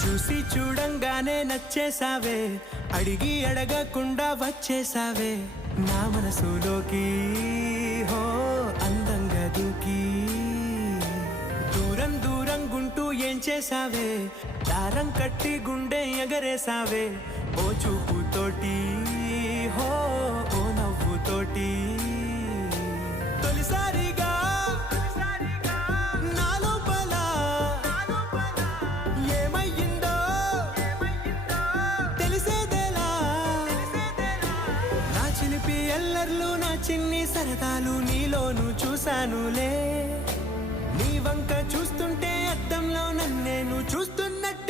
చూసి చూడంగానే నచ్చేసావే, అడిగి అడగకుండా వచ్చేసావే నా మనసులోకి. హో అందంగా దూకి దూరం దూరం గుంటూ ఏం చేసావే, దారం కట్టి గుండె ఎగరేసావే ఓ చూపుతోటి. హో ఓ నవ్వుతోటి తొలిసారిగా నా లోపల ఏమయ్యిందో తెలిసేదేలా. నా చిలిపి ఎల్లర్లు నా చిన్ని సరదాలు నీలోను చూశానులే. నీ వంక చూస్తుంటే అద్దంలో నన్నేను చూస్తున్నట్టు